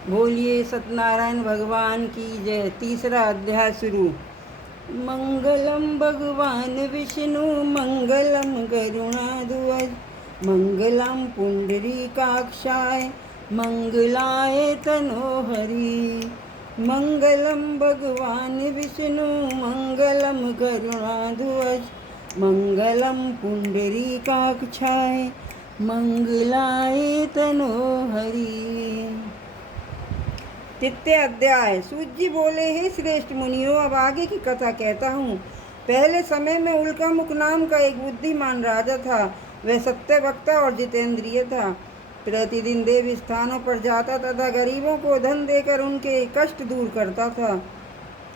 बोलिए सत्यनारायण भगवान की जय। तीसरा अध्याय शुरू। मंगलम भगवान विष्णु मंगलम गरुणाध्वज मंगलम पुंडरीकाक्षाय मंगलाय तनोहरि। मंगलम भगवान विष्णु मंगलम गरुणाध्वज मंगलम पुंडरीकाक्षाय मंगलाय तनोहरि। तृतीय अध्याय। सूत जी बोले, हे श्रेष्ठ मुनियों, अब आगे की कथा कहता हूँ। पहले समय में उल्कामुख नाम का एक बुद्धिमान राजा था। वह सत्य वक्ता और जितेंद्रिय था। प्रतिदिन देव स्थानों पर जाता तथा गरीबों को धन देकर उनके कष्ट दूर करता था।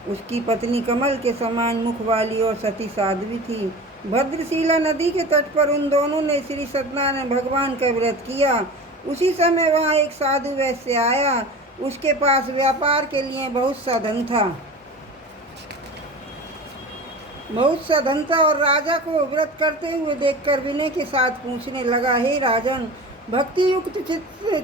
उसकी पत्नी कमल के समान मुख वाली और सती साध्वी थी। भद्रशिला नदी के तट पर उन दोनों ने श्री सत्यनारायण भगवान का व्रत किया। उसी समय वहाँ एक साधु वैश्य आया। उसके पास व्यापार के लिए बहुत सा धन था और राजा को व्रत करते हुए देखकर विनय के साथ पूछने लगा, हे राजन, भक्ति युक्त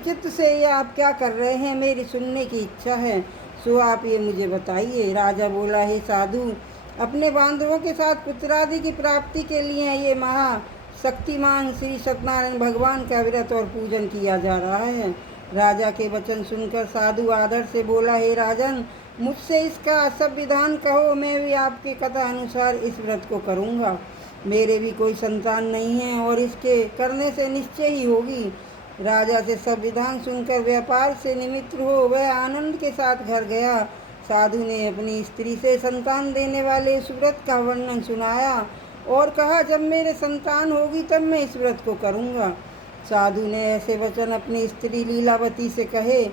चित्त से ये आप क्या कर रहे हैं? मेरी सुनने की इच्छा है, सो आप ये मुझे बताइए। राजा बोला, हे साधु, अपने बांधवों के साथ पुत्रादि की प्राप्ति के लिए ये महाशक्तिमान श्री सत्यनारायण भगवान का व्रत और पूजन किया जा रहा है। राजा के वचन सुनकर साधु आदर से बोला, हे राजन, मुझसे इसका सब विधान कहो, मैं भी आपकी कथा अनुसार इस व्रत को करूँगा। मेरे भी कोई संतान नहीं है और इसके करने से निश्चय ही होगी। राजा से सब विधान सुनकर व्यापार से निमित्त हो वह आनंद के साथ घर गया। साधु ने अपनी स्त्री से संतान देने वाले इस व्रत का वर्णन सुनाया और कहा, जब मेरे संतान होगी तब मैं इस व्रत को करूँगा। साधु ने ऐसे वचन अपनी स्त्री लीलावती से कहे।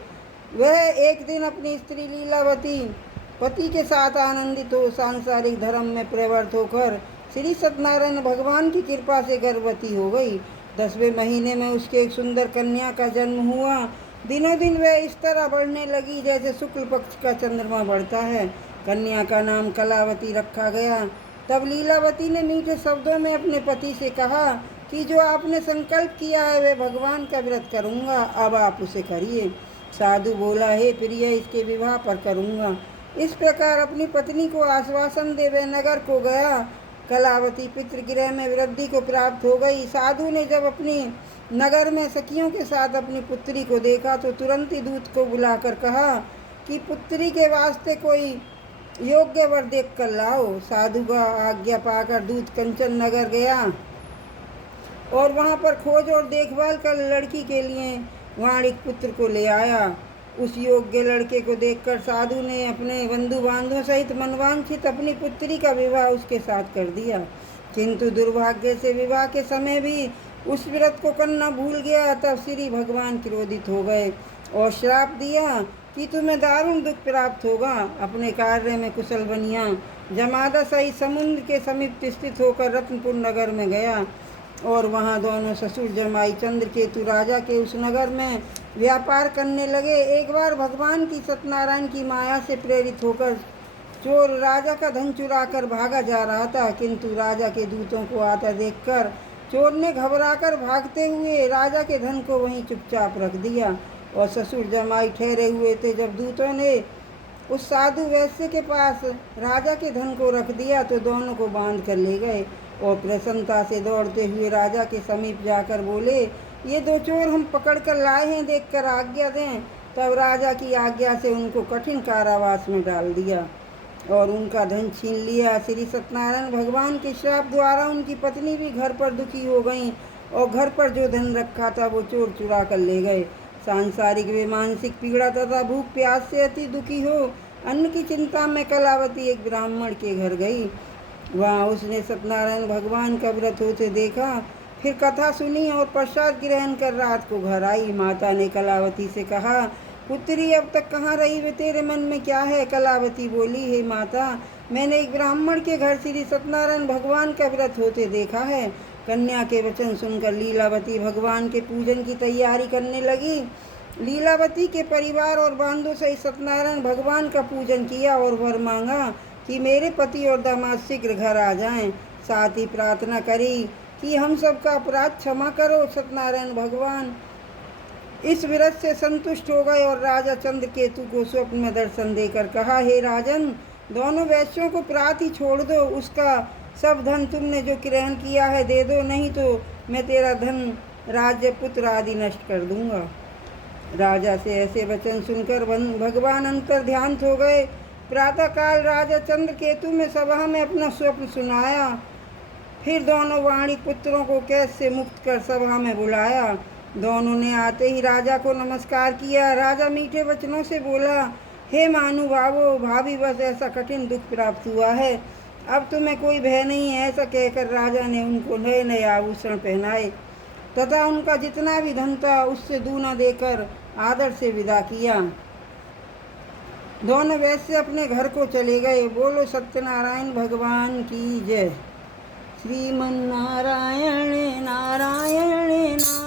वह एक दिन अपनी स्त्री लीलावती पति के साथ आनंदित हो सांसारिक धर्म में प्रवृत्त होकर श्री सत्यनारायण भगवान की कृपा से गर्भवती हो गई। 10वें महीने में उसके एक सुंदर कन्या का जन्म हुआ। दिनों दिन वह इस तरह बढ़ने लगी जैसे शुक्ल पक्ष का चंद्रमा बढ़ता है। कन्या का नाम कलावती रखा गया। तब लीलावती ने मीठे शब्दों में अपने पति से कहा कि जो आपने संकल्प किया है वह भगवान का व्रत करूँगा, अब आप उसे करिए। साधु बोला, हे प्रिय, इसके विवाह पर करूँगा। इस प्रकार अपनी पत्नी को आश्वासन दे वह नगर को गया। कलावती पितृगृह में वृद्धि को प्राप्त हो गई। साधु ने जब अपनी नगर में सखियों के साथ अपनी पुत्री को देखा तो तुरंत ही दूत को बुलाकर कहा कि पुत्री के वास्ते कोई योग्य वर देख कर लाओ। साधु का आज्ञा पाकर दूत कंचन नगर गया और वहाँ पर खोज और देखभाल कर लड़की के लिए वाणिक पुत्र को ले आया। उस योग्य लड़के को देखकर साधु ने अपने बंधु बांधवों सहित मनवांछित अपनी पुत्री का विवाह उसके साथ कर दिया। किंतु दुर्भाग्य से विवाह के समय भी उस व्रत को करना भूल गया। तब श्री भगवान क्रोधित हो गए और श्राप दिया कि तुम्हें दारुण दुख प्राप्त होगा। अपने कार्य में कुशल बनिया जमादा सहित समुद्र के समीप स्थित होकर रत्नपुर नगर में गया और वहाँ दोनों ससुर जमाई चंद्रकेतु राजा के उस नगर में व्यापार करने लगे। एक बार भगवान की सत्यनारायण की माया से प्रेरित होकर चोर राजा का धन चुरा कर भागा जा रहा था, किंतु राजा के दूतों को आता देखकर चोर ने घबराकर भागते हुए राजा के धन को वहीं चुपचाप रख दिया और ससुर जमाई ठहरे हुए थे। जब दूतों ने उस साधु वैश्य के पास राजा के धन को रख दिया तो दोनों को बांध कर ले गए और प्रसन्नता से दौड़ते हुए राजा के समीप जाकर बोले, ये दो चोर हम पकड़ कर लाए हैं, देखकर आज्ञा दें। तब राजा की आज्ञा से उनको कठिन कारावास में डाल दिया और उनका धन छीन लिया। श्री सत्यनारायण भगवान के श्राप द्वारा उनकी पत्नी भी घर पर दुखी हो गई और घर पर जो धन रखा था वो चोर चुरा कर ले गए। सांसारिक व मानसिक पीड़ा तथा भूख प्यास से अति दुखी हो अन्न की चिंता में कलावती एक ब्राह्मण के घर गई। वहाँ उसने सत्यनारायण भगवान का व्रत होते देखा, फिर कथा सुनी और प्रसाद ग्रहण कर रात को घर आई। माता ने कलावती से कहा, पुत्री, अब तक कहाँ रही वे? तेरे मन में क्या है? कलावती बोली, हे माता, मैंने एक ब्राह्मण के घर श्री सत्यनारायण भगवान का व्रत होते देखा है। कन्या के वचन सुनकर लीलावती भगवान के पूजन की तैयारी करने लगी। लीलावती के परिवार और बांधवों से सत्यनारायण भगवान का पूजन किया और वर मांगा कि मेरे पति और दामाद शीघ्र घर आ जाएं। साथ ही प्रार्थना करी कि हम सबका अपराध क्षमा करो। सत्यनारायण भगवान इस व्रत से संतुष्ट हो गए और राजा चंद्रकेतु को स्वप्न में दर्शन देकर कहा, हे राजन, दोनों वैश्यों को प्रात ही छोड़ दो, उसका सब धन तुमने जो ग्रहण किया है दे दो, नहीं तो मैं तेरा धन, राज्य, पुत्र आदि नष्ट कर दूंगा। राजा से ऐसे वचन सुनकर भगवान अंतर ध्यान हो गए। प्रातःकाल राजा चंद्रकेतु में सभा में अपना स्वप्न सुनाया। फिर दोनों वाणिक पुत्रों को कैद से मुक्त कर सभा में बुलाया। दोनों ने आते ही राजा को नमस्कार किया। राजा मीठे वचनों से बोला, हे महानुभावो, भाभी-वश ऐसा कठिन दुख प्राप्त हुआ है, अब तुम्हें कोई भय नहीं है। ऐसा कहकर राजा ने उनको नए नए आभूषण पहनाए तथा उनका जितना भी धन था उससे दूना देकर आदर से विदा किया। दोनों वैश्य अपने घर को चले गए। बोलो सत्यनारायण भगवान की जय। श्रीमन नारायण नारायण नारायण।